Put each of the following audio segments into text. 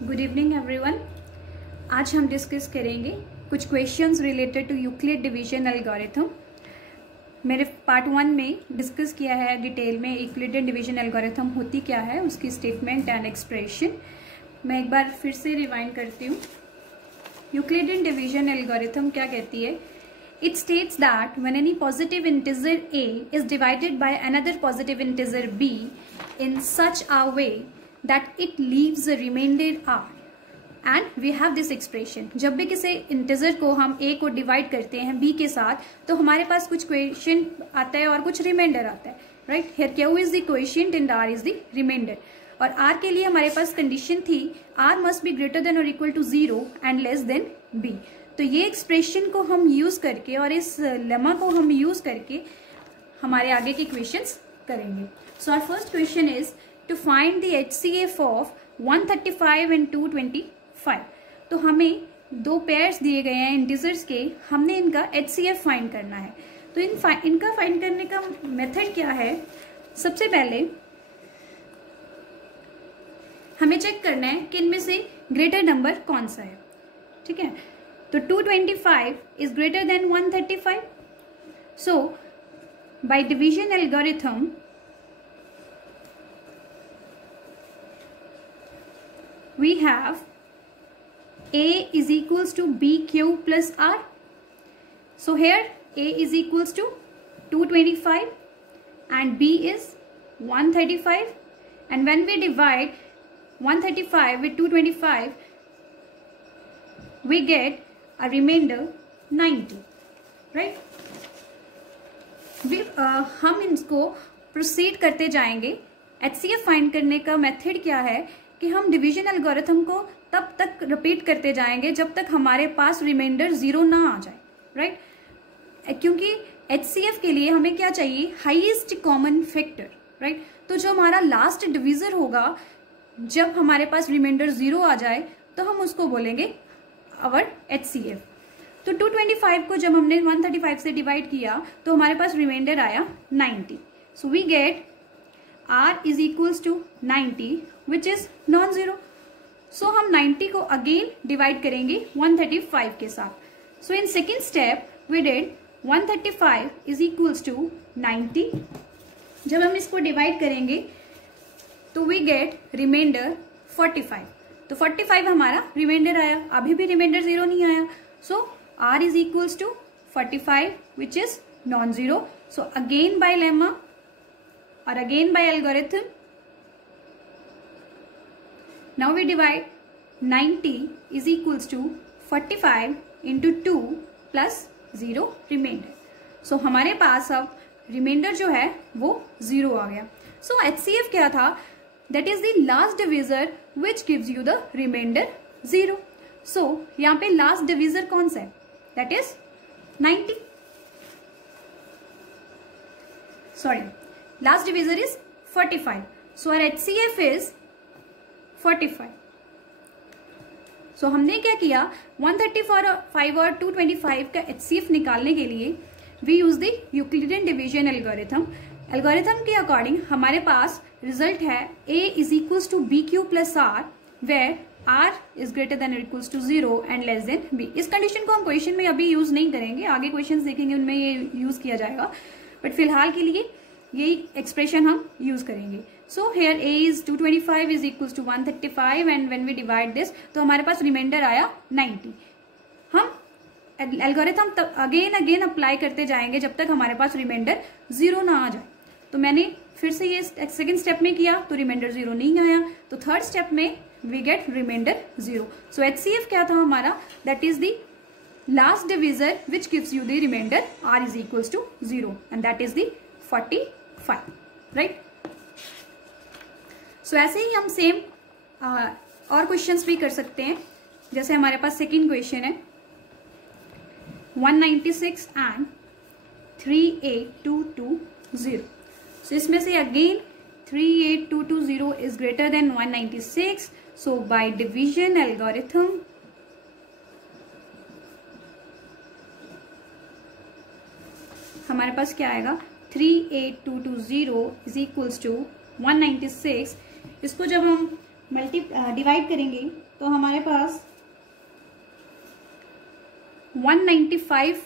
Good evening everyone. आज हम discuss करेंगे कुछ questions related to Euclid division algorithm. मेरे पार्ट 1 में डिस्कस किया है डिटेल में यूक्लिडियन डिवीजन एल्गोरिथम होती क्या है, उसकी स्टेटमेंट एंड एक्सप्रेशन। मैं एक बार फिर से रिवाइंड करती हूँ। यूक्लिडियन डिवीजन एल्गोरिथम क्या कहती है? It states that when any positive integer a is divided by another positive integer b in such a way that it leaves a remainder r and we have this expression। जब भी किसी integer को हम a को divide करते हैं b के साथ तो हमारे पास कुछ क्वेश्चन आता है और कुछ रिमाइंडर आता है, right. Here q is the question and r is the reminder. और r के लिए हमारे पास कंडीशन थी r must be greater than और equal to 0 and less than b। तो ये एक्सप्रेशन को हम यूज करके और इस लेमा को हम यूज करके हमारे आगे के क्वेश्चंस करेंगे। So our first question is to find the HCF of 135 and 225। तो हमें दो पेयर्स दिए गए हैं इंटीजर्स के, हमने इनका एचसीएफ फाइंड करना है। तो इनका फाइंड करने का मेथड क्या है? सबसे पहले हमें चेक करना है कि इनमें से ग्रेटर नंबर कौन सा है, ठीक है। तो 225 is greater than 135. So by division algorithm we have a is equals to bq plus r. So here a is equals to 225 and b is 135, and when we divide 135 with 225 we get a remainder 90, right? हम इसको proceed करते जाएंगे। HCF find करने का method क्या है कि हम डिवीजन एल्गोरिथम को तब तक रिपीट करते जाएंगे जब तक हमारे पास रिमाइंडर 0 ना आ जाए, राइट। क्योंकि एचसीएफ के लिए हमें क्या चाहिए? Highest common factor, right. तो जो हमारा लास्ट डिविजर होगा जब हमारे पास रिमाइंडर 0 आ जाए तो हम उसको बोलेंगे आवर एचसीएफ। तो 225 को जब हमने 135 से डिवाइड किया तो हमारे पास रिमाइंडर आया 90। So we get r is equals to 90 which is non zero. So हम 90 को अगेन डिवाइड करेंगे 135 के साथ। So in second step we did 135 is equals to 90। जब हम इसको डिवाइड करेंगे तो वी गेट रिमाइंडर 45। तो 45 हमारा रिमाइंडर आया, अभी भी रिमाइंडर 0 नहीं आया। सो r is equals to 45 which is non-zero. So again by lemma or again by algorithm, now we divide 90 is equals to 45 into 2 plus 0 remainder. So हमारे पास अब रिमाइंडर जो है वो 0 आ गया। So HCF क्या था? That is the last divisor which gives you the remainder 0. So यहाँ पे last divisor कौन सा है? That is 90. Sorry, last divisor is 45. So our HCF is 45. So हमने क्या किया? 135 और 225 का HCF निकालने के लिए we use the Euclidean division algorithm. Algorithm के अकॉर्डिंग हमारे पास रिजल्ट है a is equals to bq plus r where r is greater than or equals to 0 and less than b। इस कंडीशन को हम क्वेश्चन में अभी यूज नहीं करेंगे, आगे क्वेश्चंस देखेंगे उनमें ये यूज किया जाएगा, बट फिलहाल के लिए यही एक्सप्रेशन हम यूज करेंगे। So here a is 225 is equals to 135 and when we divide this तो हमारे पास रिमाइंडर आया 90। हम एल्गोरिथम अगेन अप्लाई करते जाएंगे जब तक हमारे पास रिमाइंडर 0 ना आ जाए। तो मैंने फिर से ये सेकेंड स्टेप में किया तो रिमाइंडर 0 नहीं आया, तो थर्ड स्टेप में we get reminder 0। So HCF क्या था हमारा? That is the last divisor which gives you the reminder r is equals to 0 and that is the 45, right. So ऐसे ही हम सेम और क्वेश्चंस भी कर सकते हैं। जैसे हमारे पास सेकेंड क्वेश्चन है 196 एंड 38220। So इसमें से again 38220 is greater than 196. So by division algorithm हमारे पास क्या आएगा? 38220 is equals to 196। इसको जब हम डिवाइड करेंगे तो हमारे पास 195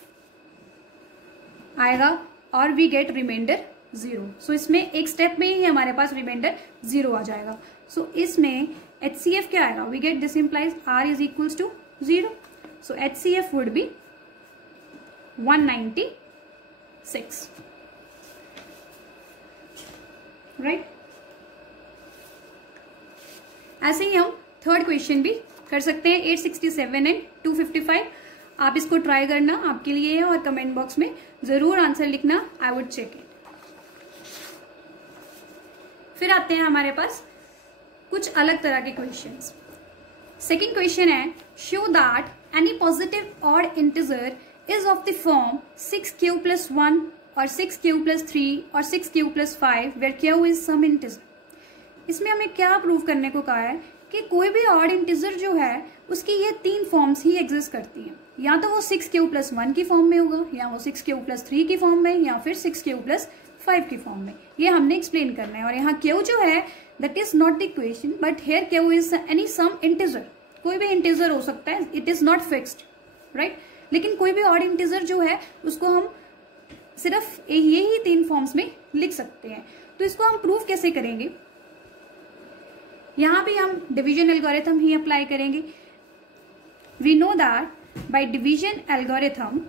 आएगा और वी गेट रिमाइंडर 0। सो इसमें एक स्टेप में ही हमारे पास रिमाइंडर 0 आ जाएगा। सो इसमें HCF क्या आएगा? We get this implies R is equals to 0। So HCF would be 196, right. ऐसे ही हम थर्ड क्वेश्चन भी कर सकते हैं, 867 एंड 255। आप इसको ट्राई करना, आपके लिए है, और कमेंट बॉक्स में जरूर आंसर लिखना, आई वुड चेक इट। फिर आते हैं हमारे पास कुछ अलग तरह के क्वेश्चंस। सेकंड क्वेश्चन है, show that any positive odd integer is of the form 6q + 1 और 6q + 3 और 6q + 5 where q is some integer. इसमें हमें क्या प्रूव करने को कहा है कि कोई भी ऑड इंटीजर जो है उसकी ये 3 फॉर्म्स ही एग्जिस्ट करती हैं, या तो वो 6q + 1 की फॉर्म में होगा, या वो 6q + 3 की फॉर्म में, या फिर 6q + 5 की फॉर्म में। ये हमने एक्सप्लेन करना है। और यहाँ q जो है that is not the equation, but here q is any some integer. कोई भी इंटीजर हो सकता है, it is not fixed, right. लेकिन कोई भी ऑड इंटीजर जो है उसको हम सिर्फ ये ही 3 फॉर्म्स में लिख सकते हैं। तो इसको हम प्रूव कैसे करेंगे? यहां भी हम डिवीजन एल्गोरिथम ही अप्लाई करेंगे। We know that by division algorithm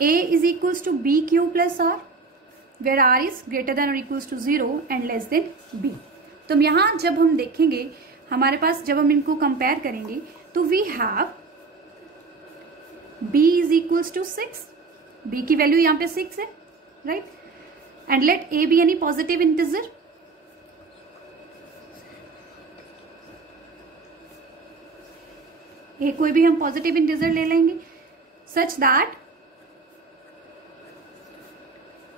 A is equals to BQ plus R, where R is greater than or equals to 0 and less than B। तो यहां जब हम देखेंगे हमारे पास, जब हम इनको कंपेयर करेंगे तो we have B is equals to 6, B की वैल्यू यहाँ पे 6 है, right. And let A be any positive integer, A कोई भी हम पॉजिटिव इंटीजर ले लेंगे such that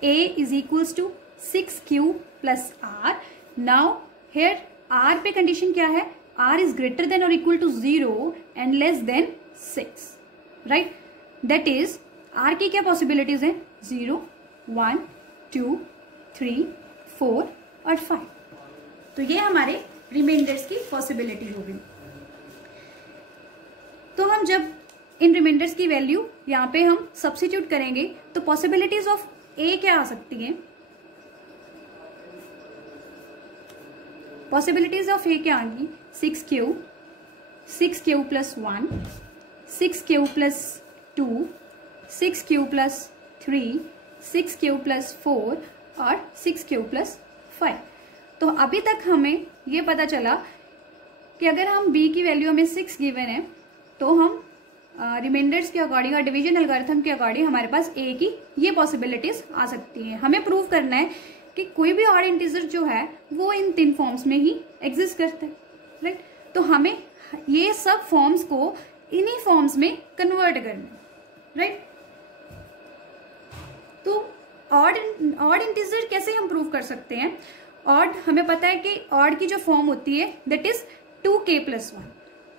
A is equals to 6q plus R। Now here R पे कंडीशन क्या है? R is greater than or equal to 0 and less than 6, right? That is R की क्या पॉसिबिलिटीज हैं? 0, 1, 2, 3, 4 और 5। तो ये हमारे रिमाइंडर्स की पॉसिबिलिटी हो गई। तो हम जब इन रिमाइंडर्स की वैल्यू यहाँ पे हम सब्स्टिट्यूट करेंगे तो पॉसिबिलिटीज ऑफ A क्या आ सकती है? पॉसिबिलिटीज ऑफ A क्या आएंगी? 6q, 6q + 1, 6q + 2, 6q + 3, 6q + 4 और 6q + 5। तो अभी तक हमें ये पता चला कि अगर हम B की वैल्यू हमें 6 गिवन है तो हम रिमाइंडर्स के अकॉर्डिंग और डिवीजन एल्गोरिथम के अकॉर्डिंग हमारे पास A की ये पॉसिबिलिटीज आ सकती हैं। हमें प्रूव करना है कि कोई भी ऑड इंटीजर जो है वो इन 3 फॉर्म्स में ही एग्जिस्ट करता है, राइट। तो हमें ये सब फॉर्म्स को इन्हीं फॉर्म्स में कन्वर्ट करना है, राइट। तो ऑड इंटीजर कैसे हम प्रूव कर सकते हैं? ऑड हमें पता है कि ऑड की जो फॉर्म होती है दैट इज 2k + 1।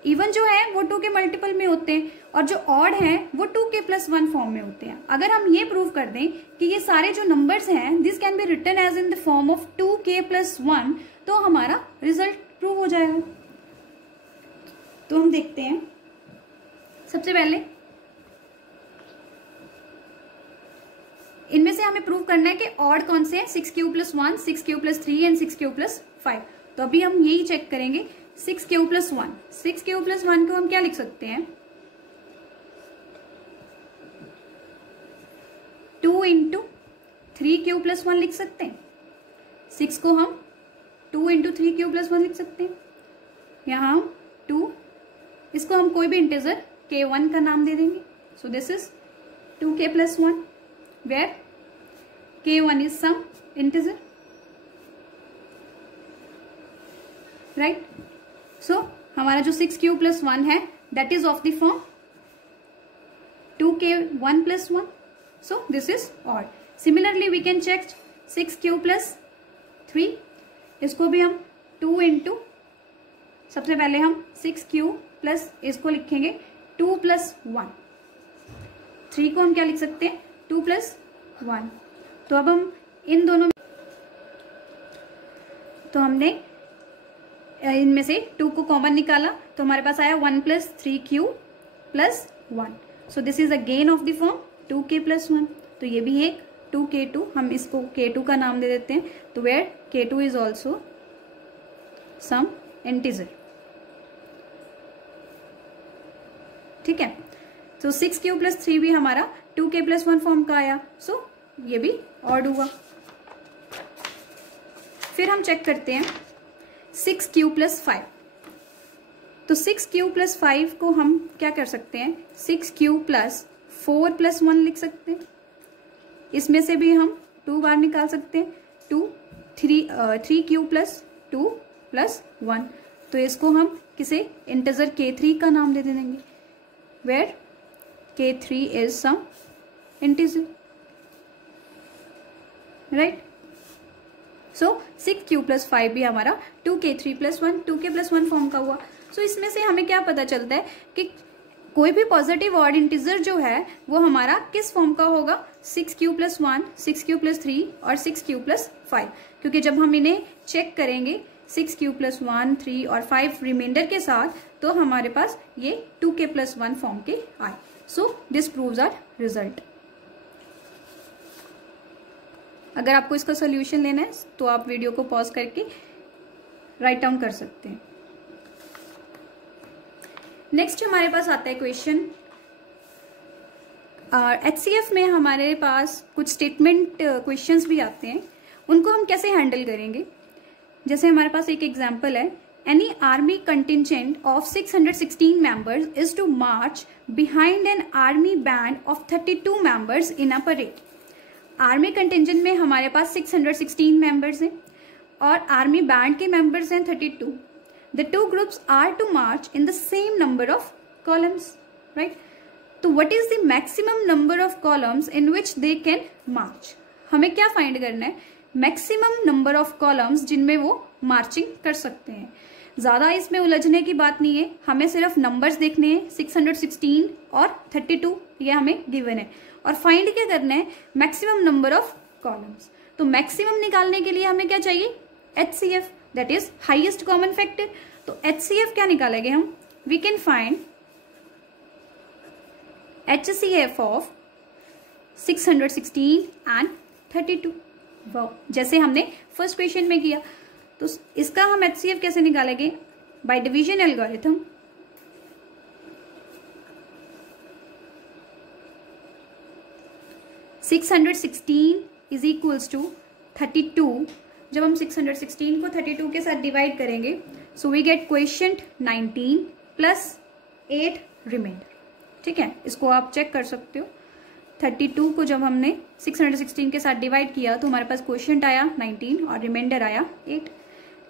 इवन जो है वो 2 के मल्टीपल में होते हैं और जो ऑड है वो 2k + 1 फॉर्म में होते हैं। अगर हम ये प्रूव कर दें कि ये सारे जो नंबर्स हैं this can be written as in the form of 2k + 1, तो हमारा रिजल्ट प्रूव हो जाएगा। तो हम देखते हैं, सबसे पहले इनमें से हमें प्रूव करना है कि ऑड कौन से है? 6q + 1, 6q + 3 and 6q + 5। तो अभी हम यही चेक करेंगे। 6q + 1, 6q + 1 को हम क्या लिख सकते हैं? 2 × 3q + 1 लिख सकते हैं। 6 को हम 2 × 3q + 1 लिख सकते हैं। यहाँ हम 2, इसको हम कोई भी इंटीजर k1 का नाम दे देंगे। So this is 2k + 1 where k1 is some integer, right? So हमारा जो 6q + 1 है that is of the form 2k1 + 1. So this is odd. Similarly we can check 6q + 3. इसको भी हम 2 × सबसे पहले हम 6q प्लस इसको लिखेंगे 2 + 1। 3 को हम क्या लिख सकते हैं? 2 + 1। तो अब हम इन दोनों तो हमने इनमें से 2 को कॉमन निकाला तो हमारे पास आया 1 + 3q + 1. So this is again of the form 2k + 1. तो ये भी एक 2k2, हम इसको k2 का नाम दे देते हैं. तो where k2 is also some integer. ठीक है. तो 6q + 3 भी हमारा 2k + 1 फॉर्म का आया. सो ये भी ऑड हुआ. फिर हम चेक करते हैं 6q + 5. तो 6q + 5 को हम क्या कर सकते हैं, 6q + 4 + 1 लिख सकते हैं. इसमें से भी हम 2 बार निकाल सकते हैं. 3q + 2 + 1. तो इसको हम किसे इंटीजर k3 का नाम दे देंगे, where k3 is some integer. Right. So 6q + 5 भी हमारा 2k3 + 1 2k + 1 फॉर्म का हुआ. सो इसमें से हमें क्या पता चलता है कि कोई भी पॉजिटिव ऑड इंटीजर जो है वो हमारा किस फॉर्म का होगा, 6q + 1 6q + 3 और 6q + 5. क्योंकि जब हम इन्हें चेक करेंगे 6q + 1 3 और 5 रिमाइंडर के साथ, तो हमारे पास ये 2k + 1 फॉर्म के आए. So this proves our result. अगर आपको इसका सोल्यूशन लेना है तो आप वीडियो को पॉज करके राइट डाउन कर सकते हैं. नेक्स्ट हमारे पास आता है क्वेश्चन. HCF में हमारे पास कुछ स्टेटमेंट क्वेश्चंस भी आते हैं, उनको हम कैसे हैंडल करेंगे. जैसे हमारे पास एक एग्जांपल है, any army contingent of 616 members is to march behind an army band of 32 members in a parade. Army contingent में हमारे पास 616 मेंबर्स हैं और आर्मी बैंड के मेंबर्स हैं 32. The two groups are to march in the same number of columns, right? तो what is the maximum number of columns in which they can march? हमें क्या find करना है, मैक्सिमम नंबर ऑफ कॉलम्स जिनमें वो marching कर सकते हैं. ज्यादा इसमें उलझने की बात नहीं है, हमें सिर्फ नंबर्स देखने हैं. 616 और 32 ये हमें गिवन है और फाइंड क्या करना है, मैक्सिमम नंबर ऑफ कॉलम्स. तो मैक्सिमम निकालने के लिए हमें क्या चाहिए, HCF, that is highest common factor. तो HCF क्या निकालेंगे हम, we can find HCF of 616 and 32. जैसे हमने फर्स्ट क्वेश्चन में किया. तो इसका हम HCF कैसे निकालेंगे, बाय डिवीजन एल्गोरिथम. (616 = 32). जब हम 616 को 32 के साथ डिवाइड करेंगे, so we get quotient 19 + 8 remainder. ठीक है, इसको आप चेक कर सकते हो. 32 को जब हमने 616 के साथ डिवाइड किया तो हमारे पास क्वोशिएंट आया 19 और रिमाइंडर आया 8.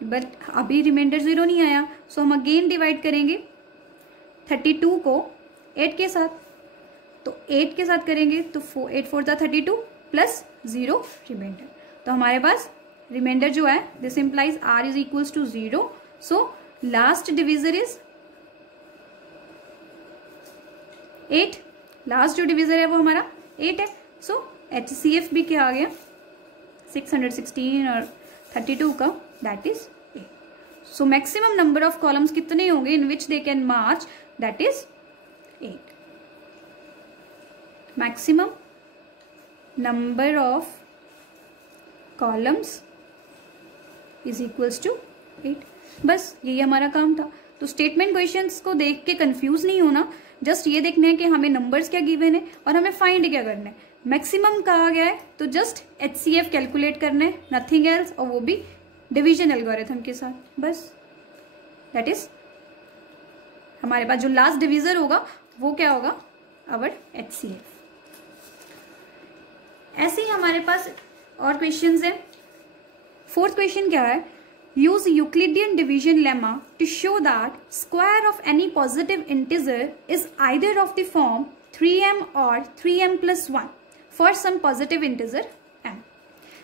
बट अभी रिमाइंडर 0 नहीं आया, सो हम अगेन डिवाइड करेंगे 32 को 8 के साथ. तो 8 के साथ करेंगे तो 8 4 32 + 0 रिमाइंडर. तो हमारे पास रिमाइंडर जो है, this implies r = 0. So last divisor is 8. Last जो डिविजर है वो हमारा 8 है. सो HCF भी क्या आ गया, 616 और 32 का, that is 8. So maximum number of columns कितने होंगे in which they can march, that is 8. Maximum number of columns is equals to 8. बस यही हमारा काम था. तो स्टेटमेंट क्वेश्चंस को देख के कंफ्यूज नहीं होना, जस्ट ये देखना है कि हमें नंबर्स क्या गिवन है और हमें फाइंड क्या करना है. मैक्सिमम कहा गया है तो जस्ट HCF कैलकुलेट करना है, नथिंग एल्स, और वो भी डिवीजन एल्गोरिथम के साथ. बस दैट इज हमारे पास जो लास्ट डिविजर होगा वो क्या होगा, आवर HCF. ऐसे ही हमारे पास और क्वेश्चंस हैं. फोर्थ क्वेश्चन क्या है, use Euclidean division lemma to show that square of any positive integer is either of the form 3m और 3m + 1 for some positive integer m.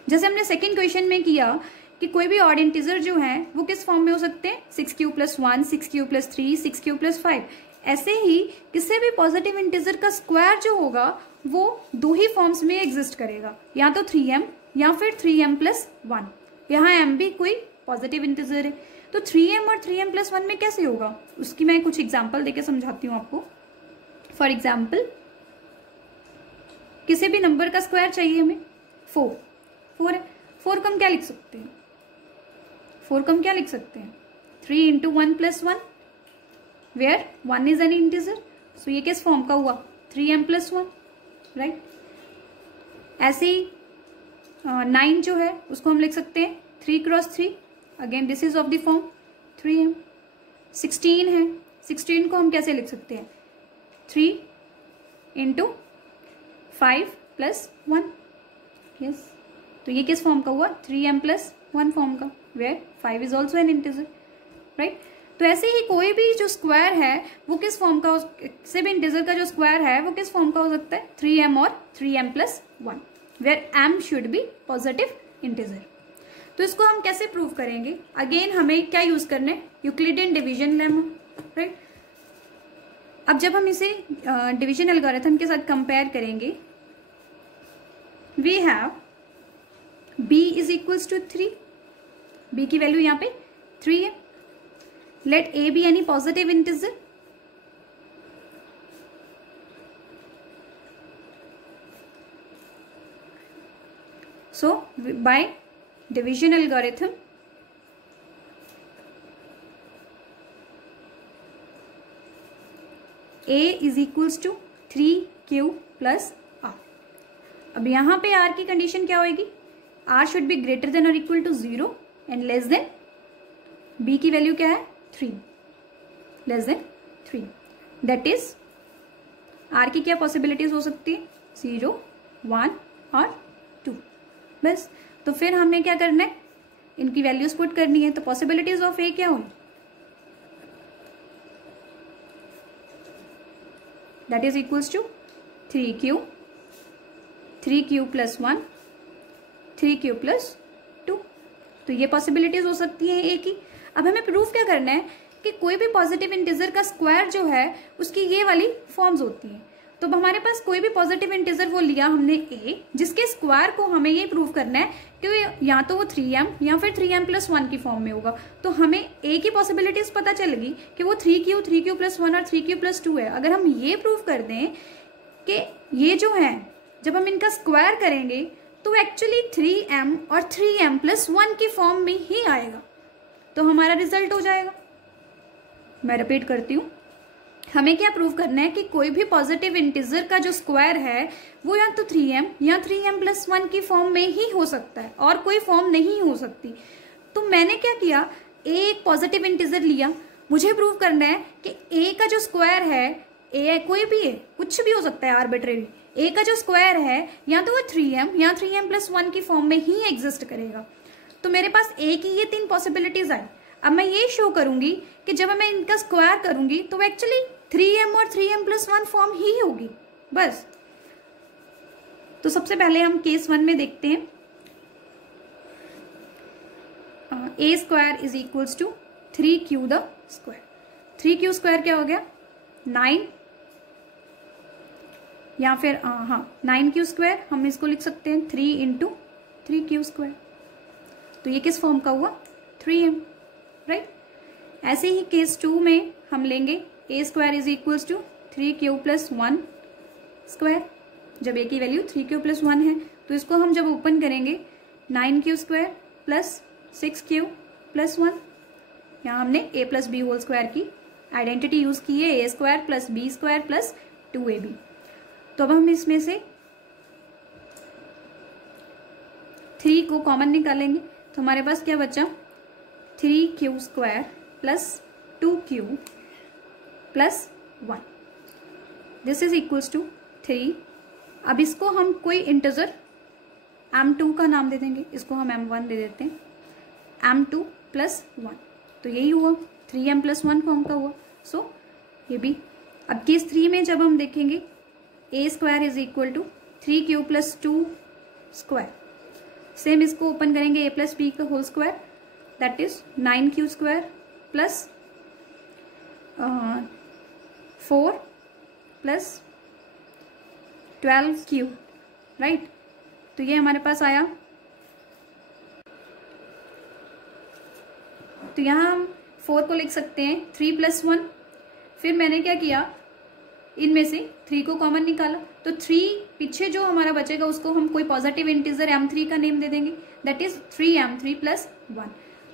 जैसे हमने सेकेंड क्वेश्चन में किया कि कोई भी ऑड इंटीजर जो है वो किस फॉर्म में हो सकते हैं, 6q + 1 6q + 3 6q + 5. ऐसे ही किसी भी पॉजिटिव इंटीजर का स्क्वायर जो होगा वो 2 ही फॉर्म्स में एग्जिस्ट करेगा, या तो 3m या फिर 3m+1। यहाँ m भी कोई पॉजिटिव इंटीजर है, तो 3m और 3m+1 में कैसे होगा, उसकी मैं कुछ एग्जांपल देके समझाती हूँ आपको। फॉर एग्जांपल, किसी भी नंबर का स्क्वायर चाहिए हमें, 4 है, 4 को हम क्या लिख सकते हैं, 4 को हम क्या लिख सकते हैं, 3 × 1 + 1 वेयर 1 इज एन इंटीजर। सो ये किस फॉर्म का हुआ, 3m+1, राइट। ऐसे ही 9 जो है उसको हम लिख सकते हैं 3 × 3, again this is of the form 3m। 16 है, 16 को हम कैसे लिख सकते हैं, 3 × 5 + 1, यस। तो ये किस फॉर्म का हुआ, 3m+1 फॉर्म का, where 5 is also an integer, right. तो ऐसे ही कोई भी जो स्क्वायर है वो किस फॉर्म का, किसी भी इंटीजर का जो स्क्वायर है वो किस फॉर्म का हो सकता है, 3m और 3m+1, where m should be positive integer. तो इसको हम कैसे प्रूव करेंगे, अगेन हमें क्या यूज करना है, यूक्लिडियन डिवीजन लेमा, राइट। अब जब हम इसे डिवीजन एल्गोरिथम के साथ कंपेयर करेंगे, वी हैव b = 3, b की वैल्यू यहाँ पे 3 है। Let a be any positive integer, so by division algorithm a = 3q + r। अब यहाँ पे r की कंडीशन क्या होगी, r should be greater than और equal to 0 and less than, b की वैल्यू क्या है, 3, less than 3। That is r की क्या पॉसिबिलिटीज हो सकती है, 0, 1 और 2, बस। तो फिर हमें क्या करना है, इनकी वैल्यूज पुट करनी है। तो पॉसिबिलिटीज ऑफ a क्या हुई, that is equals to 3q + 1, 3q + 2। तो ये पॉसिबिलिटीज हो सकती है a की। अब हमें प्रूफ क्या करना है कि कोई भी पॉजिटिव इंटीजर का स्क्वायर जो है उसकी ये वाली फॉर्म्स होती हैं। तो हमारे पास कोई भी पॉजिटिव इंटीजर वो लिया हमने a, जिसके स्क्वायर को हमें ये प्रूव करना है कि या तो वो 3m या फिर 3m+1 की फॉर्म में होगा। तो हमें a की पॉसिबिलिटीज पता चलेगी कि वो 3q + 1 और 3q + 2 है। अगर हम ये प्रूव कर दें कि ये जो है जब हम इनका स्क्वायर करेंगे तो एक्चुअली 3m और 3m+1 की फॉर्म में ही आएगा, तो हमारा रिजल्ट हो जाएगा। मैं रिपीट करती हूँ, हमें क्या प्रूव करना है कि कोई भी पॉजिटिव इंटीजर का जो स्क्वायर है वो या तो 3m या 3m+1 की फॉर्म में ही हो सकता है और कोई फॉर्म नहीं हो सकती। तो मैंने क्या किया, एक पॉजिटिव इंटीजर लिया, मुझे प्रूव करना है कि a का जो स्क्वायर है, a कोई भी है, कुछ भी हो सकता है आर्बिट्रेरी, a का जो स्क्वायर है या तो वो 3m या 3m+1 की फॉर्म में ही एग्जिस्ट करेगा। तो मेरे पास a की ये 3 पॉसिबिलिटीज आई। अब मैं ये शो करूंगी कि जब मैं इनका स्क्वायर करूंगी तो एक्चुअली 3m और 3m+1 फॉर्म ही होगी, बस। तो सबसे पहले हम केस 1 में देखते हैं, a² = 3q²। 3q² क्या हो गया, 9, या फिर 9q², हम इसको लिख सकते हैं 3 × 3q²। तो ये किस फॉर्म का हुआ, 3m, राइट। ऐसे ही केस 2 में हम लेंगे a² = 3q + 1²। जब a की वैल्यू 3q + 1 है तो इसको हम जब ओपन करेंगे 9q² + 6q + 1। यहाँ हमने a + b² की आइडेंटिटी यूज की है, a² + b² + 2ab। तो अब हम इसमें से 3 को कॉमन निकालेंगे तो हमारे पास क्या बचा, 3q² + 2q + 1, this is equals to 3। अब इसको हम कोई इंटीजर m2 का नाम दे देंगे, इसको हम m1 दे देते हैं, m2 + 1। तो यही हुआ, 3m+1 फॉर्म का हुआ। सो ये भी। अब केस 3 में जब हम देखेंगे a² = 3q + 2²। सेम इसको ओपन करेंगे, a + b² that is 9q² + 4 + 12q, right. तो ये हमारे पास आया तो यहाँ हम 4 को लिख सकते हैं 3 + 1। फिर मैंने क्या किया, इनमें से 3 को कॉमन निकाला, तो 3 पीछे जो हमारा बचेगा उसको हम कोई पॉजिटिव इंटीजर m3 का नेम दे देंगे, दैट इज 3m3 + 1।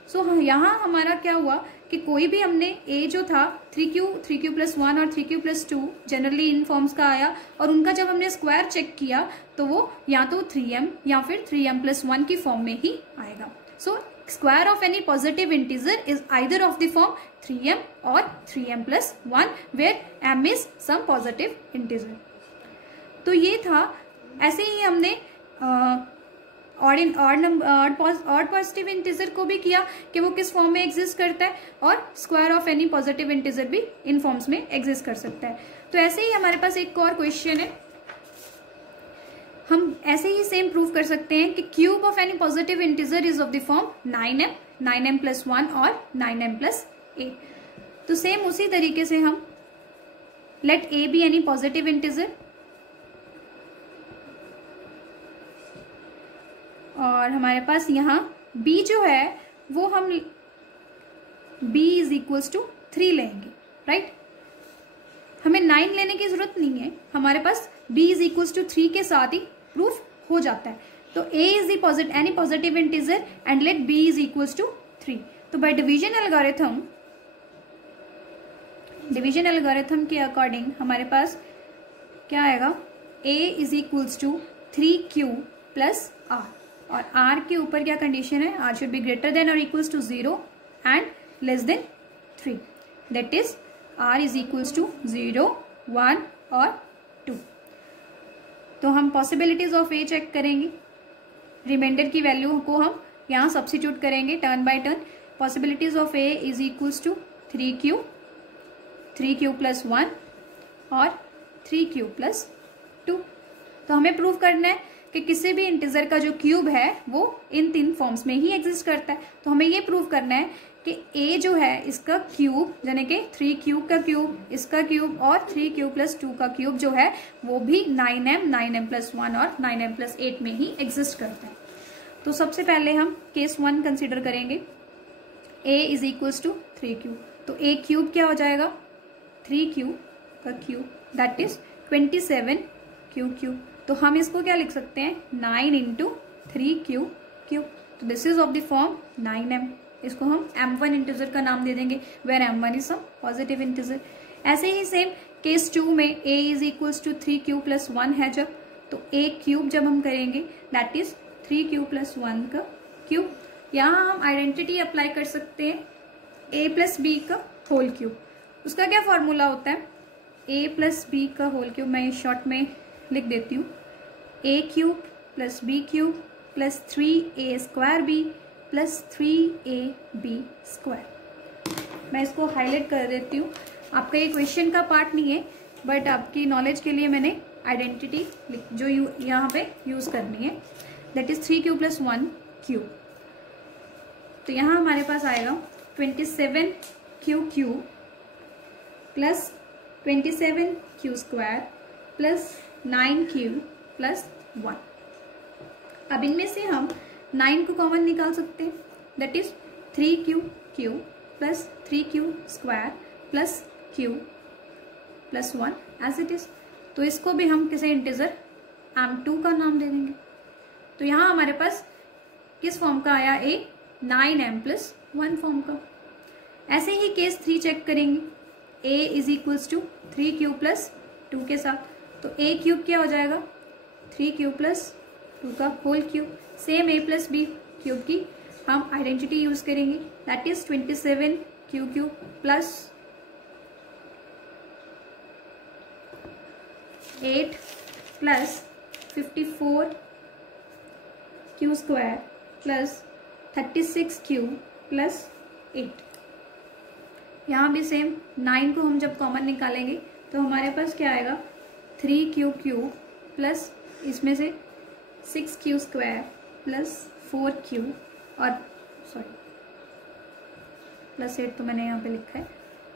सो यहाँ हमारा क्या हुआ कि कोई भी हमने a जो था 3q + 1 और 3q + 2 जनरली इन फॉर्म्स का आया, और उनका जब हमने स्क्वायर चेक किया तो वो या तो 3m या फिर 3m + 1 की फॉर्म में ही आएगा। So square of any positive integer is either of the form 3m और 3m + 1 where m is some positive integer. तो ये था। ऐसे ही हमने ऑड पॉजिटिव इंटीजर को भी किया कि वो किस फॉर्म में एग्जिस्ट करता है, और square of any positive integer भी इन फॉर्म्स में एग्जिस्ट कर सकता है। तो ऐसे ही हमारे पास एक और क्वेश्चन है, हम ऐसे ही सेम प्रूव कर सकते हैं कि cube of any positive integer is of the form 9m + 1 और 9m + a। तो सेम उसी तरीके से हम let a be any positive integer, और हमारे पास यहाँ b जो है वो हम b = 3 लेंगे, राइट। हमें 9 लेने की जरूरत नहीं है, हमारे पास b = 3 के साथ ही प्रूफ हो जाता है। तो a is any positive integer and let b = 3। तो बाय डिवीजन एल्गोरिथम के अकॉर्डिंग हमारे पास क्या आएगा, a = 3q + r, और r के ऊपर क्या कंडीशन है, r should be greater than और equals to 0 and less than 3, that is r = 0, 1 और 2। तो हम पॉसिबिलिटीज ऑफ a चेक करेंगे, रिमाइंडर की वैल्यू को हम यहाँ सब्स्टिट्यूट करेंगे turn by turn. Possibilities of a = 3q + 1 और 3q + 2। तो हमें प्रूव करना है कि किसी भी इंटीजर का जो क्यूब है वो इन 3 फॉर्म्स में ही एग्जिस्ट करता है। तो हमें ये प्रूव करना है कि a जो है इसका क्यूब, यानी कि 3q का क्यूब, इसका क्यूब और 3q + 2 का क्यूब जो है वो भी 9m + 1 और 9m + 8 में ही एग्जिस्ट करता है। तो सबसे पहले हम केस 1 कंसिडर करेंगे, a = 3q। तो a क्यूब क्या हो जाएगा, 3q का क्यूब, दैट इज 27q। तो हम इसको क्या लिख सकते हैं, 9 × 3q क्यूब। तो this is of the form 9m। इसको हम m1 इंटीजर का नाम दे देंगे, where m1 is some positive integer. ऐसे ही सेम केस 2 में a = 3q + 1 है जब, तो a क्यूब जब हम करेंगे दैट इज 3q + 1 का क्यूब। यहाँ हम आइडेंटिटी अप्लाई कर सकते हैं a + b का होल क्यूब। उसका क्या फॉर्मूला होता है, a + b का होल क्यूब, मैं शॉर्ट में लिख देती हूँ, a³ + b³ + 3a² + 3ab²। मैं इसको हाईलाइट कर देती हूँ, आपका ये क्वेश्चन का पार्ट नहीं है, बट आपकी नॉलेज के लिए मैंने आइडेंटिटी जो यहाँ पे यूज करनी है, दैट इज 3q + 1 क्यूब। तो यहाँ हमारे पास आएगा 27q³ + 27q² + 9q + 1। अब इनमें से हम 9 को कॉमन निकाल सकते हैं, that is 3q³ + 3q² + q + 1 as it is. तो इसको भी हम किसी इंटीजर m2 का नाम दे देंगे। तो यहाँ हमारे पास किस फॉर्म का आया, a 9m + 1 फॉर्म का। ऐसे ही केस 3 चेक करेंगे, a = 3q + 2 के साथ। तो a क्यूब क्या हो जाएगा, 3q + 2 का whole cube. Same a + b cube की हम आइडेंटिटी यूज करेंगे, that is 27q³ + 8 + 54q² + 36q + 8। यहाँ भी सेम 9 को हम जब कॉमन निकालेंगे तो हमारे पास क्या आएगा, 3q³ + इसमें से 6q² + 4q और +8 तो मैंने यहाँ पे लिखा है,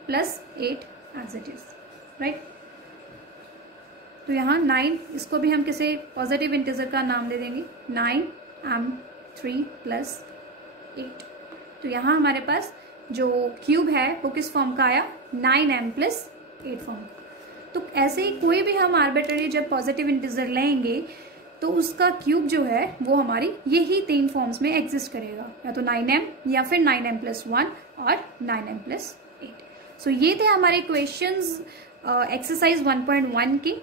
+8 एज इट इज, राइट। तो यहाँ 9, इसको भी हम किसी पॉजिटिव इंटीजर का नाम दे देंगे, 9m3 + 8। तो यहाँ हमारे पास जो क्यूब है वो किस फॉर्म का आया, 9m + 8 फॉर्म का। तो ऐसे ही कोई भी हम आर्बिट्ररी जब पॉजिटिव इंटीजर लेंगे तो उसका क्यूब जो है वो हमारी यही 3 फॉर्म्स में एग्जिस्ट करेगा, या तो 9m या फिर 9m + 1 और 9m + 8। सो ये थे हमारे क्वेश्चंस एक्सरसाइज 1.1 की।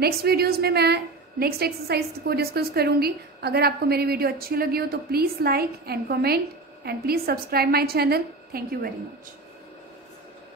नेक्स्ट वीडियोस में मैं नेक्स्ट एक्सरसाइज को डिस्कस करूंगी। अगर आपको मेरी वीडियो अच्छी लगी हो तो please like and comment and please subscribe my channel. Thank you very much.